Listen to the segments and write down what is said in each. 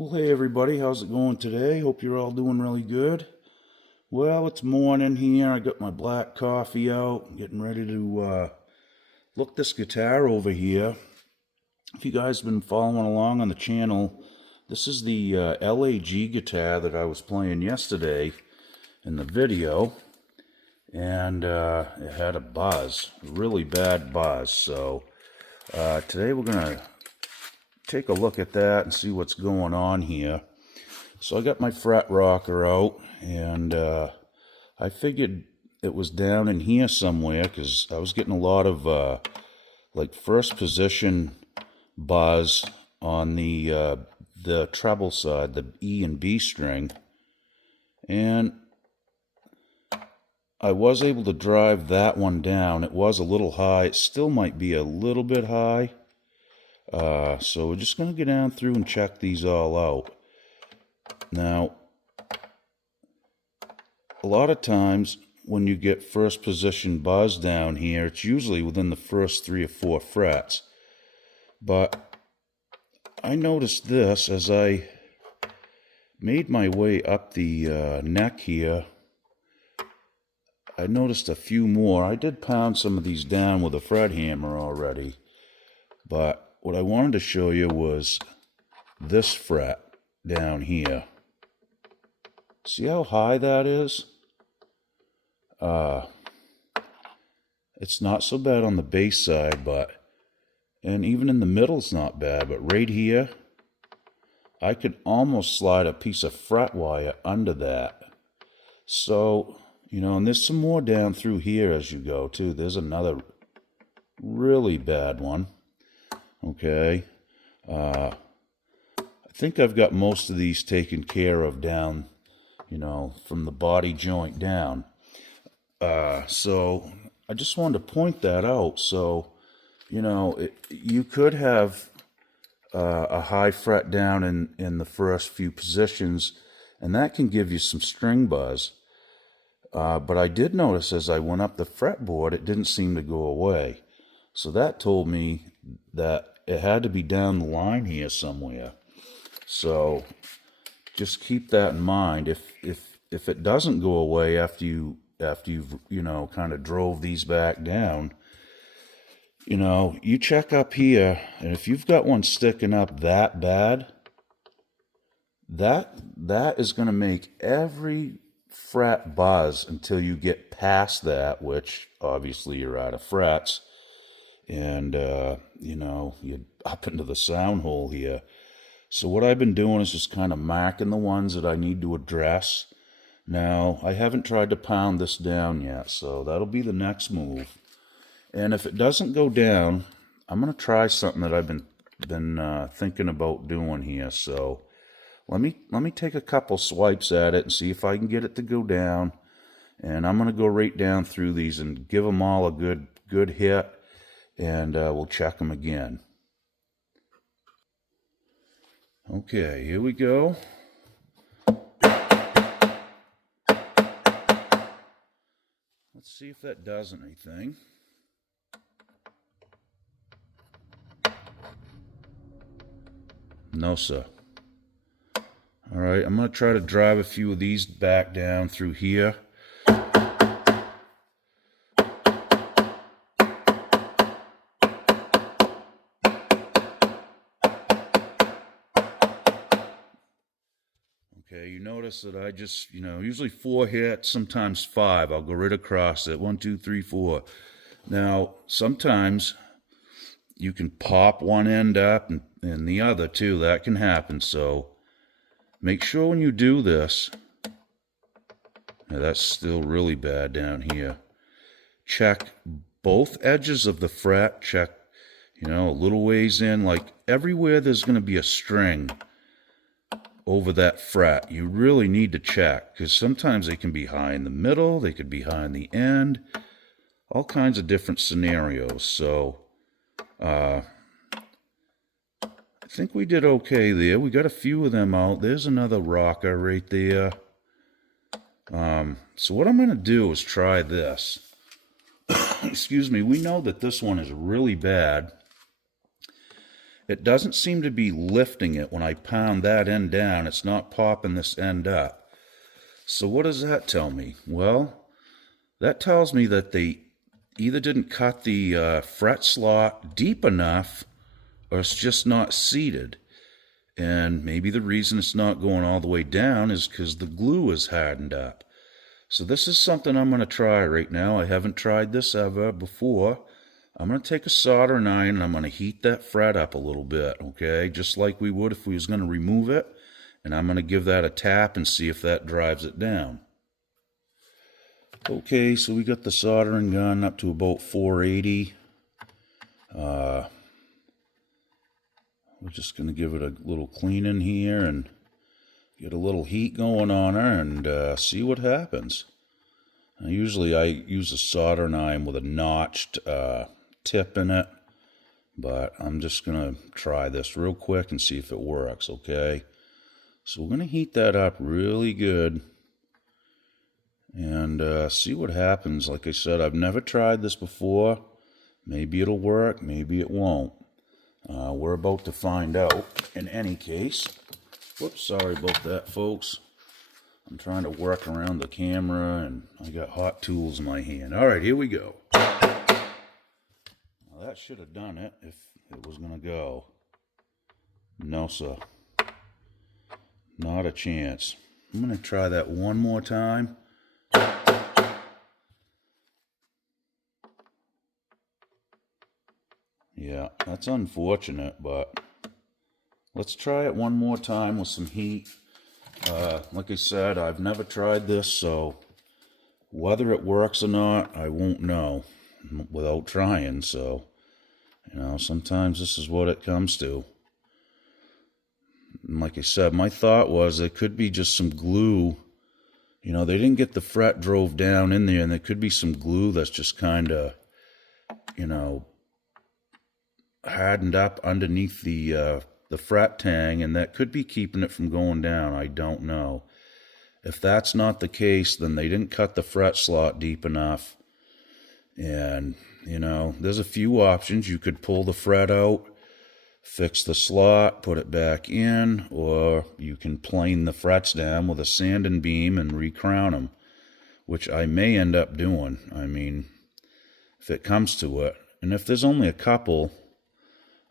Well, hey everybody, how's it going today? Hope you're all doing really good. Well, it's morning here. I got my black coffee out, getting ready to look this guitar over here. If you guys have been following along on the channel, this is the LAG guitar that I was playing yesterday in the video, and it had a buzz, a really bad buzz. So today we're gonna take a look at that and see what's going on here. So I got my fret rocker out, and I figured it was down in here somewhere because I was getting a lot of like first position buzz on the treble side, the E and B string, and I was able to drive that one down. It was a little high. It still might be a little bit high. So we're just going to get down through and check these all out. Now, a lot of times when you get first position buzz down here, it's usually within the first 3 or 4 frets. But I noticed this as I made my way up the neck here. I noticed a few more. I did pound some of these down with a fret hammer already, but what I wanted to show you was this fret down here. See how high that is? It's not so bad on the bass side, and even in the middle it's not bad, but right here, I could almost slide a piece of fret wire under that. So, you know, and there's some more down through here as you go too. There's another really bad one. Okay, I think I've got most of these taken care of down, you know, from the body joint down. So I just wanted to point that out. So, you know, you could have a high fret down in the first few positions, and that can give you some string buzz. But I did notice as I went up the fretboard, it didn't seem to go away. So that told me that it had to be down the line here somewhere. So just keep that in mind. If it doesn't go away after you've you know kind of drove these back down, you know, you check up here, and if you've got one sticking up that bad, that is going to make every fret buzz until you get past that, which obviously you're out of frets. And, you know, you're up into the sound hole here. So what I've been doing is just kind of marking the ones that I need to address. Now, I haven't tried to pound this down yet, so that'll be the next move. And if it doesn't go down, I'm going to try something that I've been thinking about doing here. So let me take a couple swipes at it and see if I can get it to go down. And I'm going to go right down through these and give them all a good hit. And we'll check them again. Okay, here we go. Let's see if that does anything. No, sir. All right, I'm going to try to drive a few of these back down through here. Okay, you notice that I just, you know, usually 4 hits, sometimes 5. I'll go right across it. 1, 2, 3, 4. Now, sometimes you can pop one end up and the other too. That can happen. So make sure when you do this, now that's still really bad down here. Check both edges of the fret. Check, you know, a little ways in, like everywhere there's going to be a string over that fret, you really need to check, because sometimes they can be high in the middle, they could be high in the end, all kinds of different scenarios. So I think we did okay there. We got a few of them out. There's another rocker right there. So what I'm going to do is try this. Excuse me. We know that this one is really bad. it doesn't seem to be lifting it when I pound that end down. It's not popping this end up. So what does that tell me? Well, that tells me that they either didn't cut the fret slot deep enough, or it's just not seated. And maybe the reason it's not going all the way down is because the glue is hardened up. So this is something I'm going to try right now. I haven't tried this ever before. I'm going to take a soldering iron and I'm going to heat that fret up a little bit, okay? Just like we would if we was going to remove it. And I'm going to give that a tap and see if that drives it down. Okay, so we got the soldering gun up to about 480. We're just going to give it a little clean in here and get a little heat going on her and see what happens. Now, usually I use a soldering iron with a notched tip in it, but I'm just going to try this real quick and see if it works, okay? So we're going to heat that up really good and see what happens. Like I said, I've never tried this before. Maybe it'll work, maybe it won't. We're about to find out in any case. Whoops, sorry about that, folks. I'm trying to work around the camera and I got hot tools in my hand. Alright, here we go. Now, that should have done it if it was going to go. No, sir. Not a chance. I'm going to try that one more time. Yeah, that's unfortunate, but let's try it one more time with some heat. Like I said, I've never tried this, so whether it works or not, I won't know without trying. So, you know, sometimes this is what it comes to. And like I said, my thought was it could be just some glue. You know, they didn't get the fret drove down in there, and there could be some glue that's just kind of, you know, hardened up underneath the fret tang, and that could be keeping it from going down. I don't know. If that's not the case, then they didn't cut the fret slot deep enough. And, you know, there's a few options. You could pull the fret out, fix the slot, put it back in, or you can plane the frets down with a sanding beam and recrown them, which I may end up doing. I mean, if it comes to it. And if there's only a couple,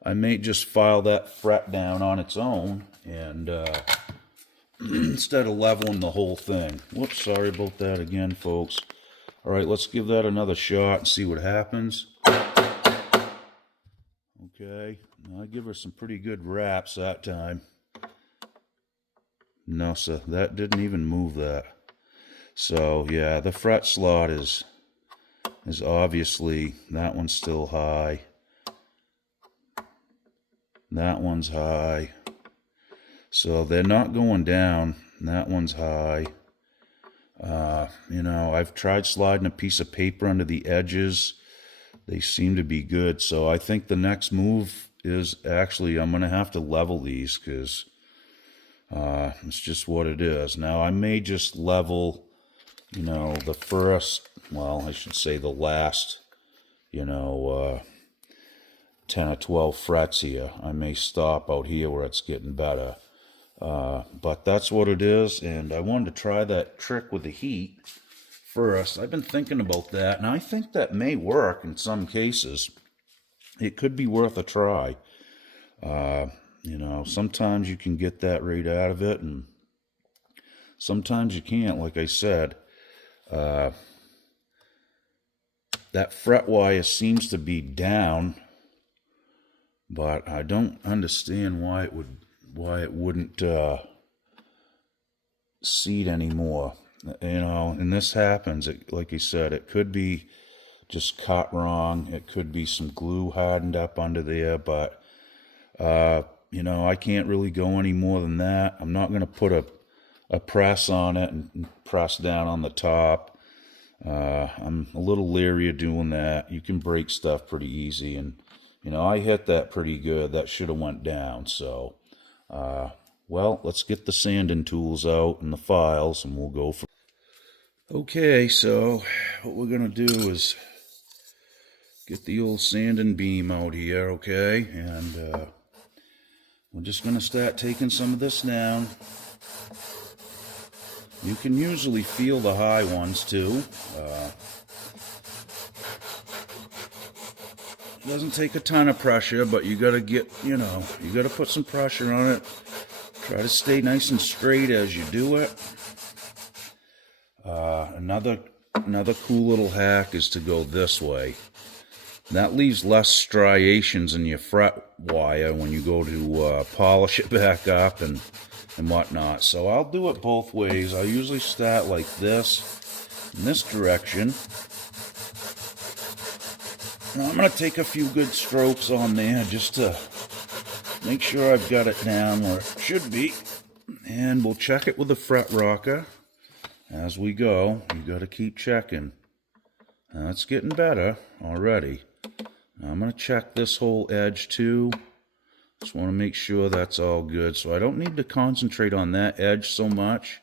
I may just file that fret down on its own and instead of leveling the whole thing. Whoops, sorry about that again, folks. All right, let's give that another shot and see what happens. Okay, I give her some pretty good raps that time. No, sir, that didn't even move that. So, yeah, the fret slot is obviously, that one's still high. That one's high. So they're not going down. That one's high. You know, I've tried sliding a piece of paper under the edges. They seem to be good. So I think the next move is actually I'm going to have to level these because it's just what it is. Now I may just level, you know, the first, well, I should say the last, you know, 10 or 12 frets here. I may stop out here where it's getting better. But that's what it is, and I wanted to try that trick with the heat first. I've been thinking about that, and I think that may work in some cases. It could be worth a try. You know, sometimes you can get that right out of it, and sometimes you can't, like I said. That fret wire seems to be down, but I don't understand why it wouldn't seat anymore. You know, and this happens. Like I said, it could be just cut wrong. It could be some glue hardened up under there, but you know, I can't really go any more than that. I'm not going to put a press on it and press down on the top. I'm a little leery of doing that. You can break stuff pretty easy, and you know, I hit that pretty good. That should have went down. So, well, let's get the sanding tools out and the files, and we'll go for. Okay, so what we're gonna do is get the old sanding beam out here, okay, and we're just going to start taking some of this down. You can usually feel the high ones too. It doesn't take a ton of pressure, but you got to get, you got to put some pressure on it. Try to stay nice and straight as you do it. Another cool little hack is to go this way. That leaves less striations in your fret wire when you go to polish it back up and whatnot. So I'll do it both ways. I usually start like this, in this direction. Now I'm going to take a few good strokes on there just to make sure I've got it down where it should be. And we'll check it with the fret rocker as we go. You got to keep checking. Now it's getting better already. Now I'm going to check this whole edge too. Just want to make sure that's all good. So I don't need to concentrate on that edge so much.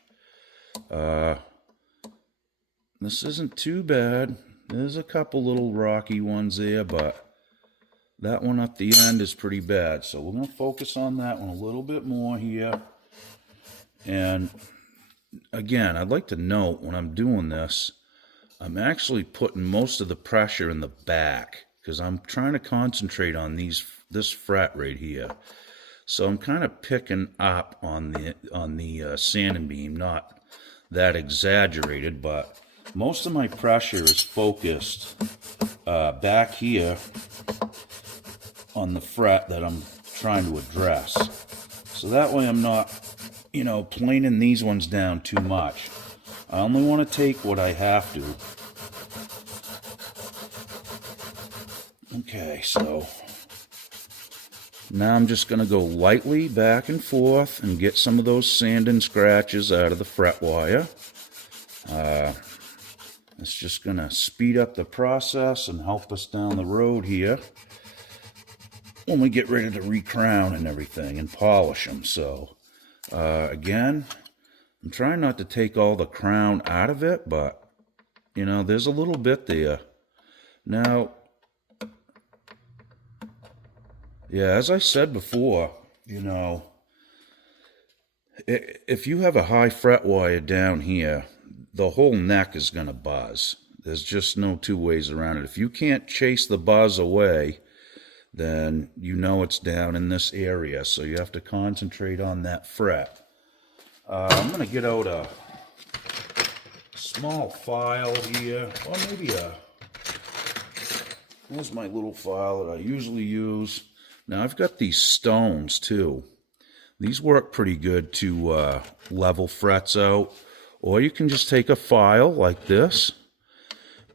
This isn't too bad. There's a couple little rocky ones there, but that one at the end is pretty bad. So we're going to focus on that one a little bit more here. And again, I'd like to note when I'm doing this, I'm actually putting most of the pressure in the back because I'm trying to concentrate on this fret right here. So I'm kind of picking up on the sanding beam, not that exaggerated, but most of my pressure is focused back here on the fret that I'm trying to address. So that way I'm not, planing these ones down too much. I only want to take what I have to. Okay, so now I'm just going to go lightly back and forth and get some of those sanding scratches out of the fret wire. It's just going to speed up the process and help us down the road here when we get ready to recrown and everything and polish them. So again, I'm trying not to take all the crown out of it, but there's a little bit there. Now, yeah, as I said before, if you have a high fret wire down here, the whole neck is going to buzz. There's just no two ways around it. If you can't chase the buzz away, then it's down in this area. So you have to concentrate on that fret. I'm going to get out a small file here, or maybe here's my little file that I usually use. Now I've got these stones too. These work pretty good to level frets out. Or you can just take a file like this,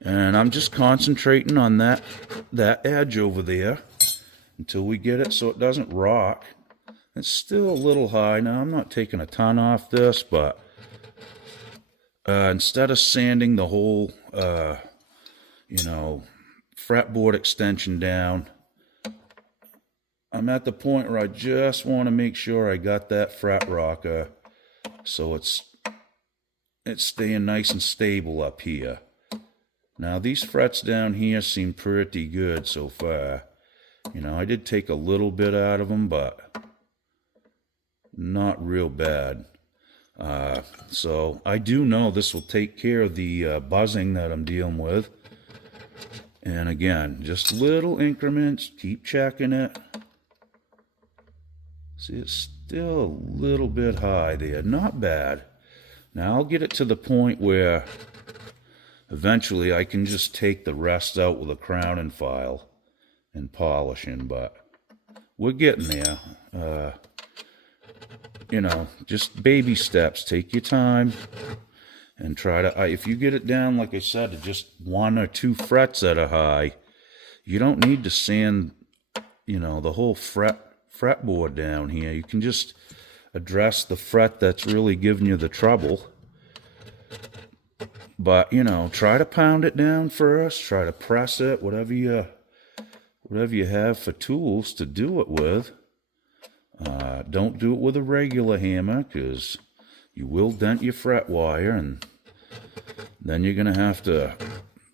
and I'm just concentrating on that edge over there until we get it so it doesn't rock. It's still a little high. Now I'm not taking a ton off this, but instead of sanding the whole, fretboard extension down, I'm at the point where I just want to make sure I got that fret rocker so it's staying nice and stable up here. Now these frets down here seem pretty good so far. I did take a little bit out of them, but not real bad. So I do know this will take care of the buzzing that I'm dealing with. And again, just little increments, keep checking it. See, it's still a little bit high there, not bad. Now I'll get it to the point where eventually I can just take the rest out with a crowning file and polishing, but we're getting there. Just baby steps. Take your time and try to, if you get it down, like I said, to just 1 or 2 frets that are high, you don't need to sand, the whole fretboard down here. You can just address the fret that's really giving you the trouble. But, try to pound it down first. Try to press it, whatever you have for tools to do it with. Don't do it with a regular hammer, because you will dent your fret wire, and then you're going to have to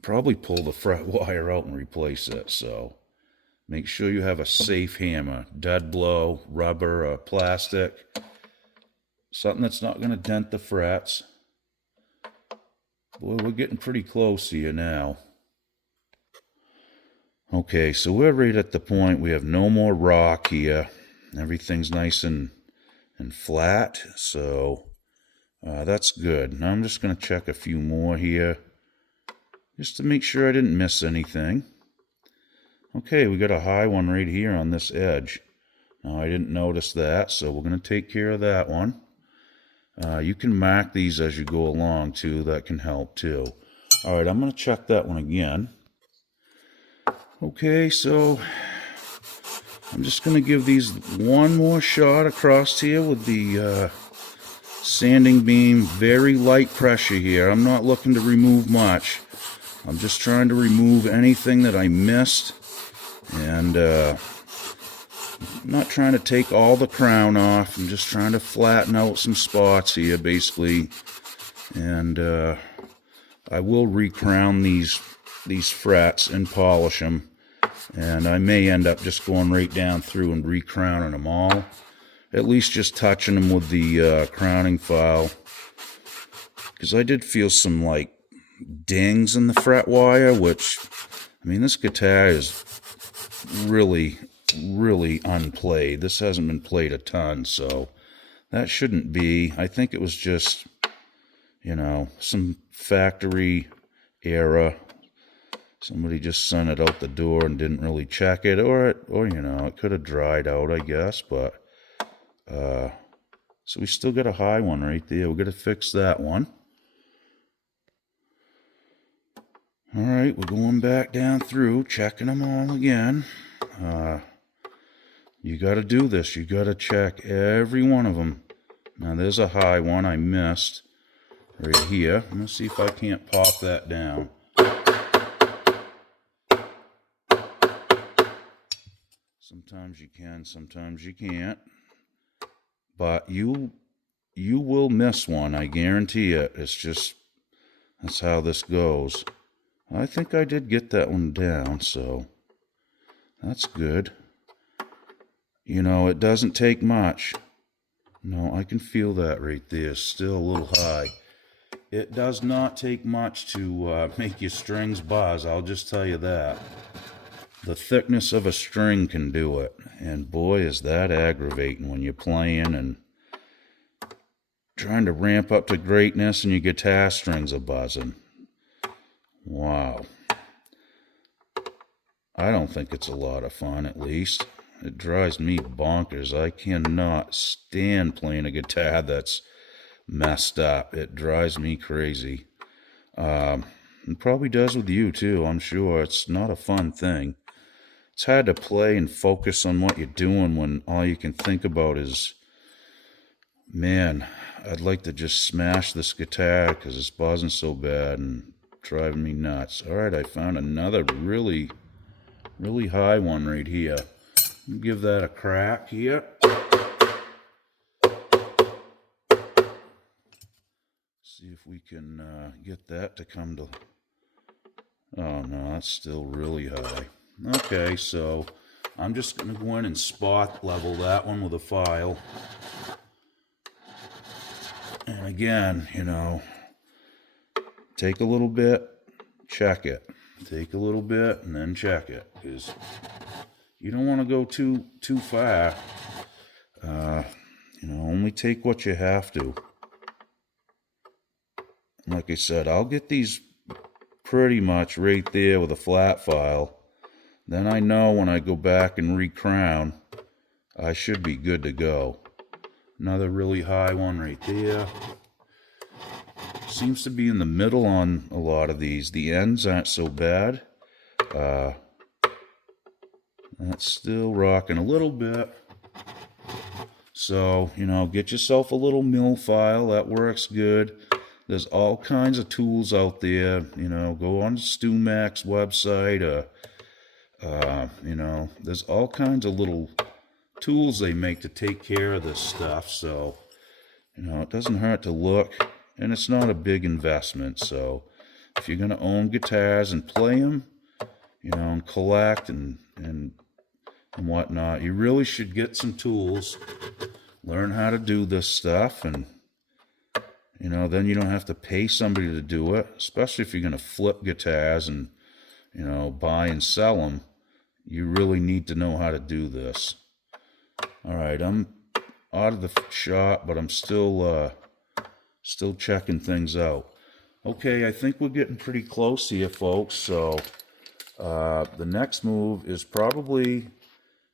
probably pull the fret wire out and replace it. So Make sure you have a safe hammer, dead blow, rubber, or plastic, something that's not going to dent the frets. Boy, we're getting pretty close here now. Okay, so we're right at the point we have no more rock here. Everything's nice and flat, so that's good. Now I'm just going to check a few more here, just to make sure I didn't miss anything. Okay, we got a high one right here on this edge. Now I didn't notice that, so we're going to take care of that one. You can mark these as you go along too, that can help too. Alright, I'm going to check that one again. Okay, so I'm just going to give these one more shot across here with the sanding beam. Very light pressure here. I'm not looking to remove much. I'm just trying to remove anything that I missed. And I'm not trying to take all the crown off. I'm just trying to flatten out some spots here, basically. And I will recrown these frets and polish them. And I may end up just going right down through and recrowning them all. At least just touching them with the crowning file. Because I did feel some, like, dings in the fret wire, which, I mean, this guitar is really unplayed. This hasn't been played a ton, so that shouldn't be. I think it was just, you know, some factory error. Somebody just sent it out the door and didn't really check it, or you know, it could have dried out, I guess. But so we still got a high one right there. We're gonna fix that one. All right, we're going back down through, checking them all again. You got to do this. You got to check every one of them. Now, there's a high one I missed right here. I'm going to see if I can't pop that down. Sometimes you can, sometimes you can't. But you will miss one, I guarantee it. It's just, that's how this goes. I think I did get that one down, so that's good. You know, it doesn't take much. No, I can feel that right there. Still a little high. It does not take much to make your strings buzz, I'll just tell you that. The thickness of a string can do it. And boy, is that aggravating when you're playing and trying to ramp up to greatness and your guitar strings are buzzing. Wow. I don't think it's a lot of fun, at least. It drives me bonkers. I cannot stand playing a guitar that's messed up. It drives me crazy. It probably does with you, too, I'm sure. It's not a fun thing. It's hard to play and focus on what you're doing when all you can think about is, man, I'd like to just smash this guitar because it's buzzing so bad and driving me nuts. All right, I found another really high one right here. Give that a crack here. See if we can get that to come to... Oh no, that's still really high. Okay, so I'm just going to go in and spot level that one with a file. And again, you know, take a little bit, check it. Take a little bit and then check it, because you don't want to go too far. You know, only take what you have to. Like I said, I'll get these pretty much right there with a flat file. Then I know when I go back and recrown, I should be good to go. Another really high one right there. Seems to be in the middle on a lot of these. The ends aren't so bad. That's still rocking a little bit. So, you know, get yourself a little mill file. That works good. There's all kinds of tools out there. You know, go on StewMac's website. You know, there's all kinds of little tools they make to take care of this stuff. So, you know, it doesn't hurt to look. And it's not a big investment. So, if you're going to own guitars and play them, you know, and collect and and whatnot. You really should get some tools, learn how to do this stuff, and then you don't have to pay somebody to do it, especially if you're going to flip guitars and, buy and sell them. You really need to know how to do this. All right, I'm out of the shop, but I'm still checking things out. Okay, I think we're getting pretty close here, folks. So the next move is probably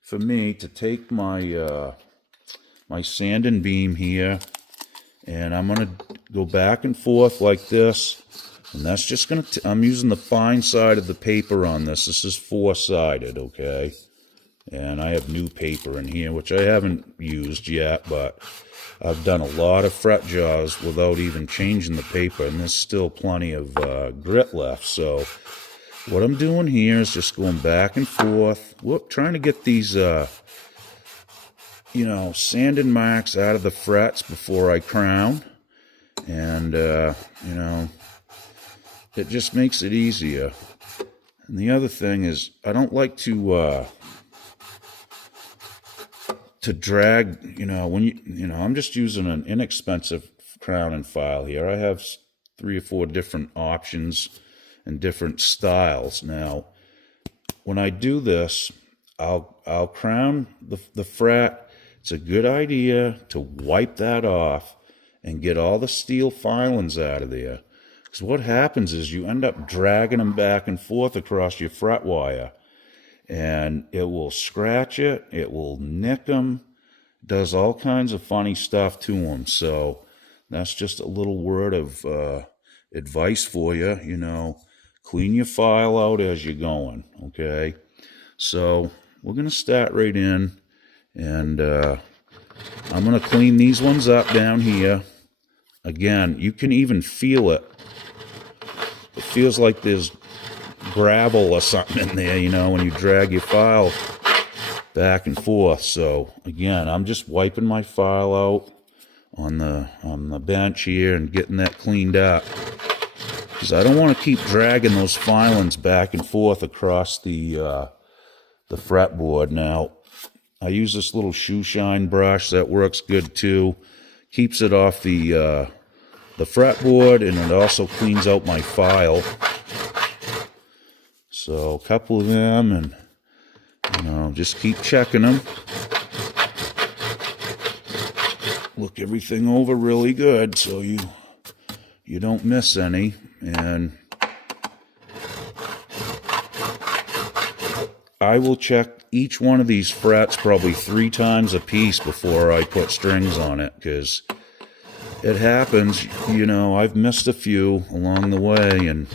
for me to take my my sanding beam here, and I'm gonna go back and forth like this, and that's just gonna I'm using the fine side of the paper on this. This is 4-sided, okay? And I have new paper in here, which I haven't used yet, but I've done a lot of fret jobs without even changing the paper, and there's still plenty of grit left. So what I'm doing here is just going back and forth, trying to get these sanding marks out of the frets before I crown. And, it just makes it easier. And the other thing is, I don't like to drag, I'm just using an inexpensive crowning file here. I have 3 or 4 different options and different styles. Now, when I do this, I'll crown the fret. It's a good idea to wipe that off and get all the steel filings out of there. Because what happens is you end up dragging them back and forth across your fret wire, and it will scratch it, it will nick them, does all kinds of funny stuff to them. So that's just a little word of advice for you, clean your file out as you're going, okay? So we're going to start right in, and I'm going to clean these ones up down here. Again, you can even feel it. It feels like there's gravel or something in there, when you drag your file back and forth. So again, I'm just wiping my file out on the bench here and getting that cleaned up, because I don't want to keep dragging those filings back and forth across the fretboard. Now, I use this little shoe shine brush that works good too. Keeps it off the fretboard, and it also cleans out my file. So a couple of them, and just keep checking them. Look everything over really good so you don't miss any. And I will check each one of these frets probably 3 times a piece before I put strings on it, because it happens, I've missed a few along the way, and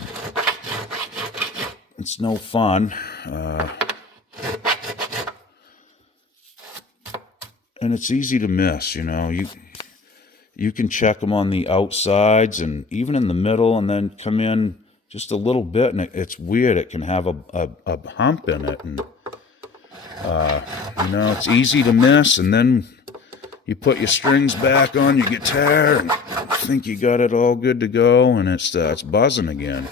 it's no fun. And it's easy to miss, You can check them on the outsides and even in the middle, and then come in just a little bit, and it's weird. It can have a hump in it, and it's easy to miss. And then you put your strings back on your guitar and think you got it all good to go, and it starts buzzing again.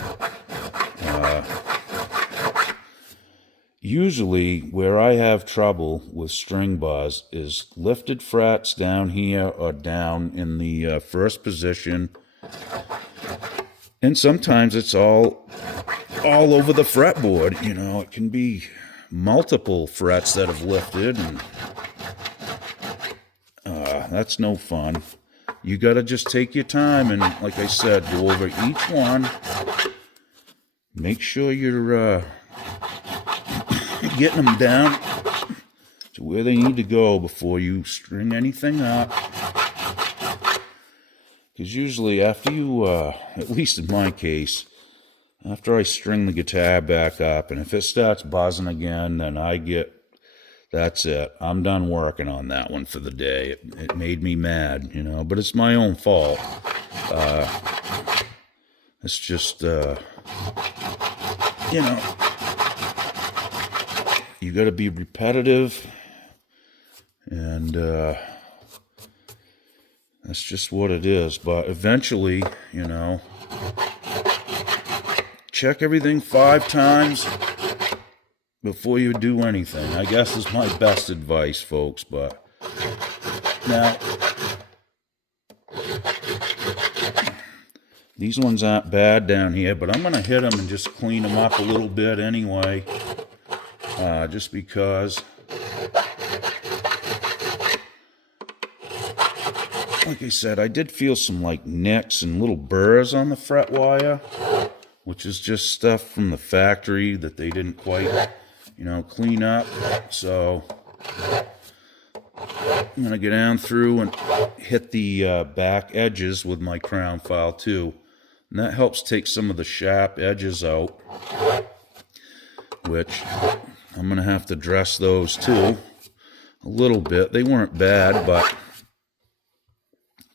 Usually where I have trouble with string buzz is lifted frets down here or down in the first position. And sometimes it's all over the fretboard. It can be multiple frets that have lifted, and that's no fun. You got to just take your time and, like I said, go over each one. Make sure you're getting them down to where they need to go before you string anything up. Because usually after you, at least in my case, after I string the guitar back up, and if it starts buzzing again, then that's it. I'm done working on that one for the day. It made me mad, but it's my own fault. It's just, you got to be repetitive, and that's just what it is. But eventually, check everything 5 times before you do anything, I guess, is my best advice, folks. But now, these ones aren't bad down here, but I'm going to hit them and just clean them up a little bit anyway, just because, like I said, I did feel some like nicks and little burrs on the fret wire, which is just stuff from the factory that they didn't quite, clean up. So I'm going to get down through and hit the back edges with my crown file too. And that helps take some of the sharp edges out, which I'm going to have to dress those too a little bit. They weren't bad, but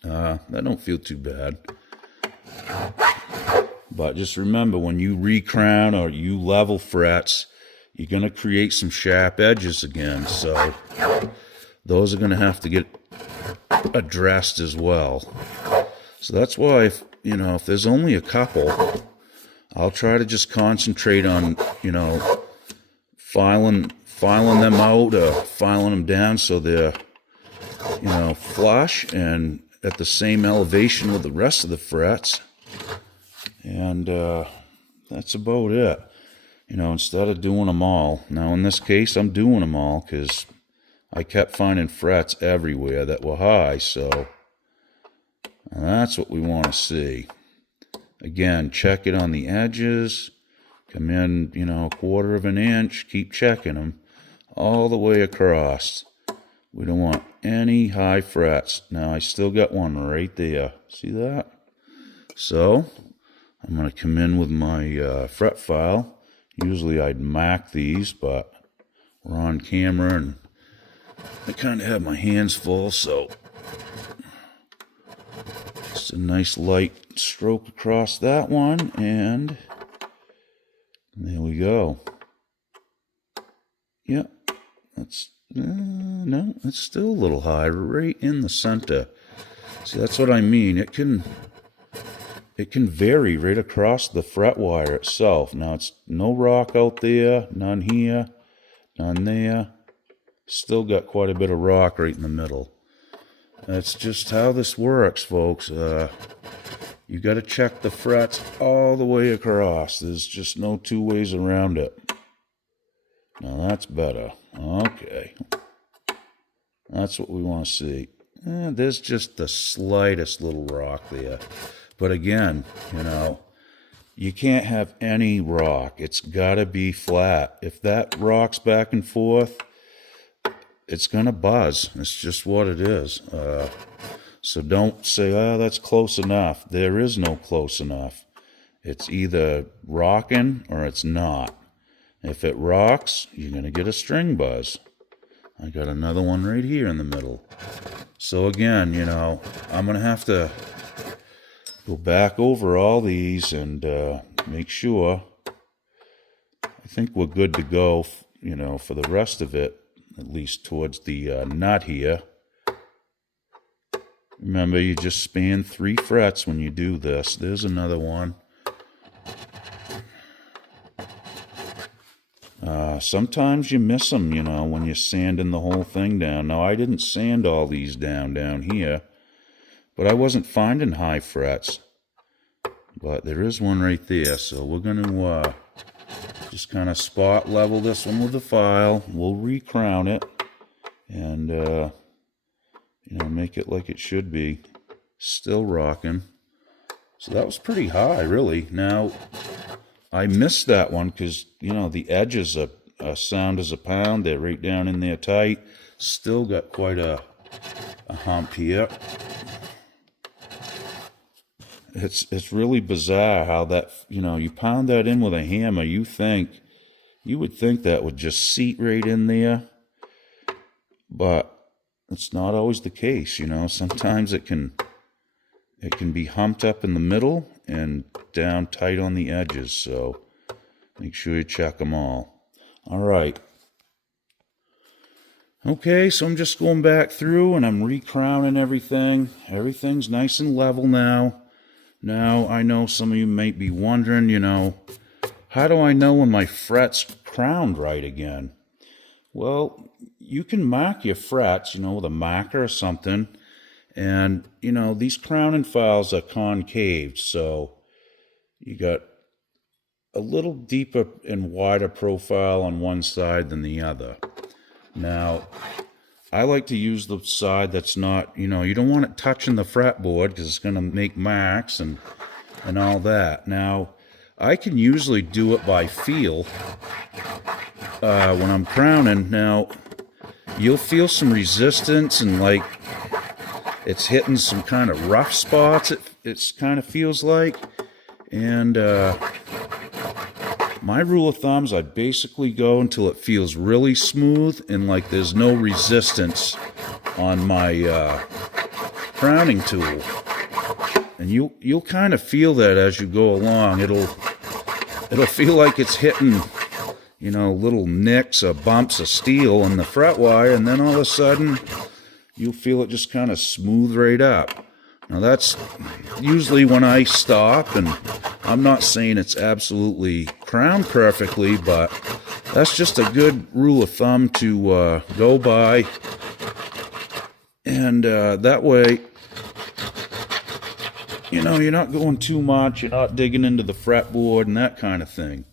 that don't feel too bad. But just remember, when you recrown or you level frets, you're going to create some sharp edges again. So those are going to have to get addressed as well. So that's why, if there's only a couple, I'll try to just concentrate on, filing them out or filing them down so they're, flush and at the same elevation with the rest of the frets. And that's about it. Instead of doing them all. Now, in this case, I'm doing them all because I kept finding frets everywhere that were high. So that's what we want to see. Again, check it on the edges. Come in, a quarter of an inch. Keep checking them all the way across. We don't want any high frets. Now, I still got one right there. See that? So I'm going to come in with my fret file. Usually I'd mark these, but we're on camera and I kind of have my hands full, so just a nice light stroke across that one, and there we go. Yep, that's no, it's still a little high, right in the center. See, that's what I mean. It can vary right across the fret wire itself. Now, it's no rock out there, none here, none there. Still got quite a bit of rock right in the middle. That's just how this works, folks. You got to check the frets all the way across. There's just no two ways around it. Now, that's better. Okay. That's what we want to see. There's just the slightest little rock there. But again, you can't have any rock. It's got to be flat. If that rocks back and forth, it's going to buzz. It's just what it is. So don't say, that's close enough. There is no close enough. It's either rocking or it's not. If it rocks, you're going to get a string buzz. I got another one right here in the middle. So again, I'm going to have to go back over all these and make sure. I think we're good to go, for the rest of it, at least towards the nut here. Remember, you just span 3 frets when you do this. There's another one. Sometimes you miss them, when you're sanding the whole thing down. Now, I didn't sand all these down here, but I wasn't finding high frets. But there is one right there, so we're going to just kind of spot level this one with the file. We'll recrown it and, make it like it should be. Still rocking. So that was pretty high, really. Now, I missed that one because, the edges are sound as a pound. They're right down in there tight. Still got quite a hump here. It's really bizarre how that, you pound that in with a hammer. You would think that would just seat right in there. But it's not always the case, Sometimes it can be humped up in the middle and down tight on the edges. So make sure you check them all. All right. Okay, so I'm just going back through and I'm recrowning everything. Everything's nice and level now. Now, I know some of you might be wondering, how do I know when my frets crowned right again. Well, you can mark your frets, with a marker or something. And, these crowning files are concaved, so you got a little deeper and wider profile on one side than the other. Now, I like to use the side that's not, you don't want it touching the fretboard because it's going to make marks and all that. Now, I can usually do it by feel when I'm crowning. Now, you'll feel some resistance and like it's hitting some kind of rough spots, it kind of feels like. And my rule of thumb is I basically go until it feels really smooth and like there's no resistance on my crowning tool. And you'll kind of feel that as you go along. It'll feel like it's hitting, little nicks or bumps of steel on the fret wire, and then all of a sudden you'll feel it just kind of smooth right up. Now that's usually when I stop, and I'm not saying it's absolutely crowned perfectly, but that's just a good rule of thumb to go by. And that way, you're not going too much, you're not digging into the fretboard and that kind of thing.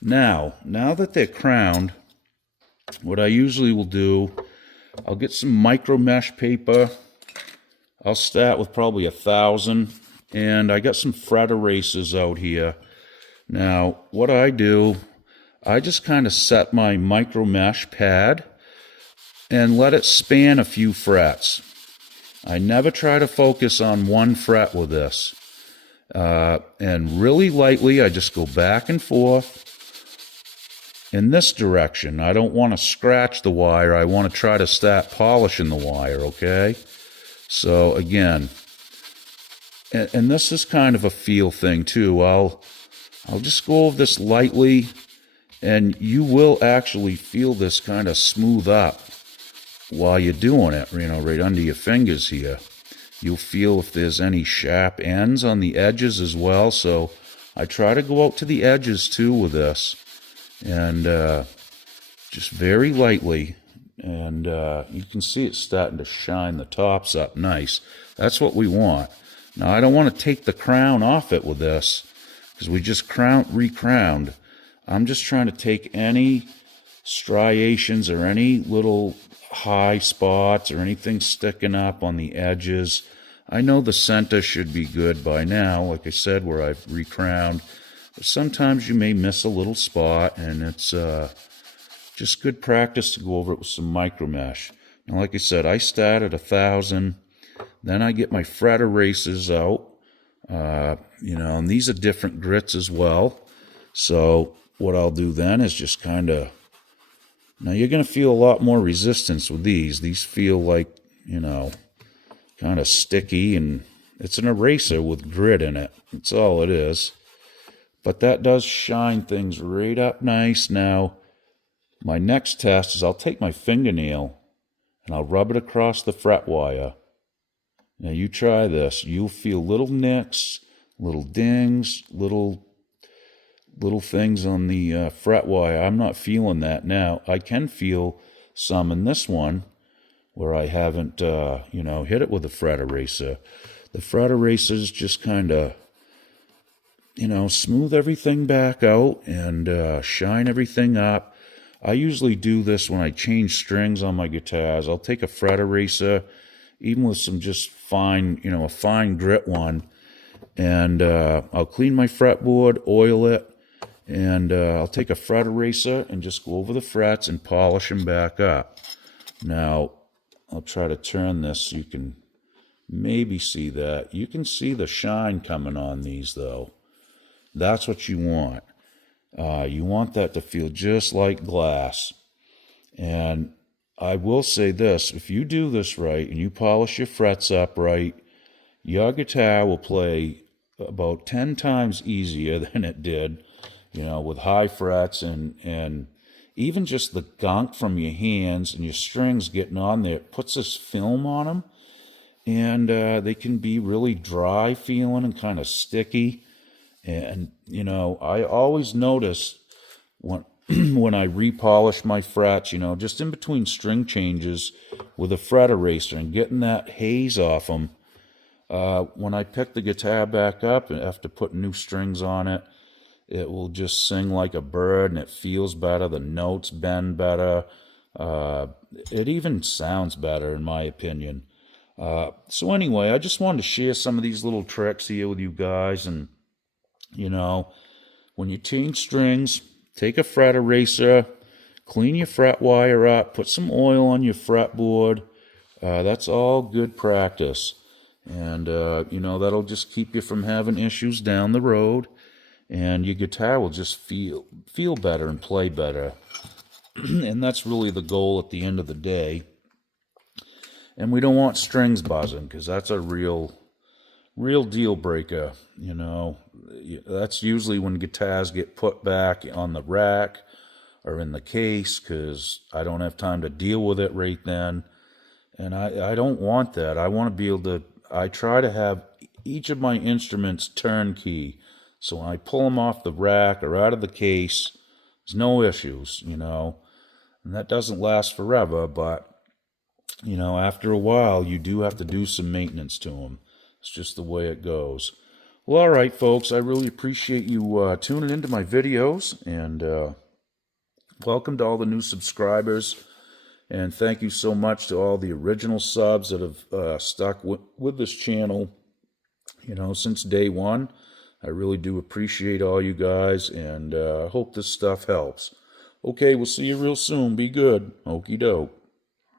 Now that they're crowned, what I usually will do, I'll get some micro mesh paper. I'll start with probably 1,000, and I got some fret erasers out here. Now, what I do, I just kind of set my micro mesh pad and let it span a few frets. I never try to focus on one fret with this. And really lightly, I just go back and forth in this direction. I don't want to scratch the wire. I want to try to start polishing the wire, okay? So again, and this is kind of a feel thing too. I'll just go over this lightly, and you will actually feel this kind of smooth up while you're doing it, right under your fingers here. You'll feel if there's any sharp ends on the edges as well. So I try to go out to the edges too with this, and just very lightly. And you can see it starting to shine the tops up nice. That's what we want. Now, I don't want to take the crown off it with this, because we just re-crowned. I'm just trying to take any striations or any little high spots or anything sticking up on the edges. I know the center should be good by now, like I said, where I've re-crowned. But sometimes you may miss a little spot, and it's just good practice to go over it with some micro mesh. Now, like I said, I start at 1,000. Then I get my fret erasers out. And these are different grits as well. So what I'll do then is just kind of, now you're going to feel a lot more resistance with these. These feel like, kind of sticky, and it's an eraser with grit in it. That's all it is. But that does shine things right up nice. Now, my next test is I'll take my fingernail and I'll rub it across the fret wire. Now you try this. You'll feel little nicks, little dings, little things on the fret wire. I'm not feeling that now. I can feel some in this one where I haven't, hit it with a fret eraser. The fret erasers just kind of, smooth everything back out and shine everything up. I usually do this when I change strings on my guitars. I'll take a fret eraser, even with some just fine, a fine grit one, and I'll clean my fretboard, oil it, and I'll take a fret eraser and just go over the frets and polish them back up. Now, I'll try to turn this so you can maybe see that. You can see the shine coming on these, though. That's what you want. You want that to feel just like glass. And I will say this, if you do this right and you polish your frets up right, your guitar will play about 10 times easier than it did, with high frets, and even just the gunk from your hands and your strings getting on there. It puts this film on them, and they can be really dry feeling and kind of sticky. And, I always notice when I repolish my frets, you know, just in between string changes with a fret eraser and getting that haze off them. When I pick the guitar back up after putting new strings on it, it will just sing like a bird, and it feels better. The notes bend better. It even sounds better, in my opinion. So anyway, I just wanted to share some of these little tricks here with you guys. And, you know, when you change strings, take a fret eraser, clean your fret wire up, put some oil on your fretboard. That's all good practice. And, you know, that'll just keep you from having issues down the road. And your guitar will just feel better and play better. And that's really the goal at the end of the day. And we don't want strings buzzing, because that's a real deal breaker. You know, that's usually when guitars get put back on the rack or in the case, because I don't have time to deal with it right then. And I don't want that. I want to be able to, I try to have each of my instruments turnkey. So when I pull them off the rack or out of the case, there's no issues, you know. And that doesn't last forever, but, you know, after a while, you do have to do some maintenance to them. It's just the way it goes. Well, all right, folks, I really appreciate you tuning into my videos, and welcome to all the new subscribers. And thank you so much to all the original subs that have stuck with this channel, you know, since day one. I really do appreciate all you guys, and hope this stuff helps. Okay, we'll see you real soon. Be good. Okie doke.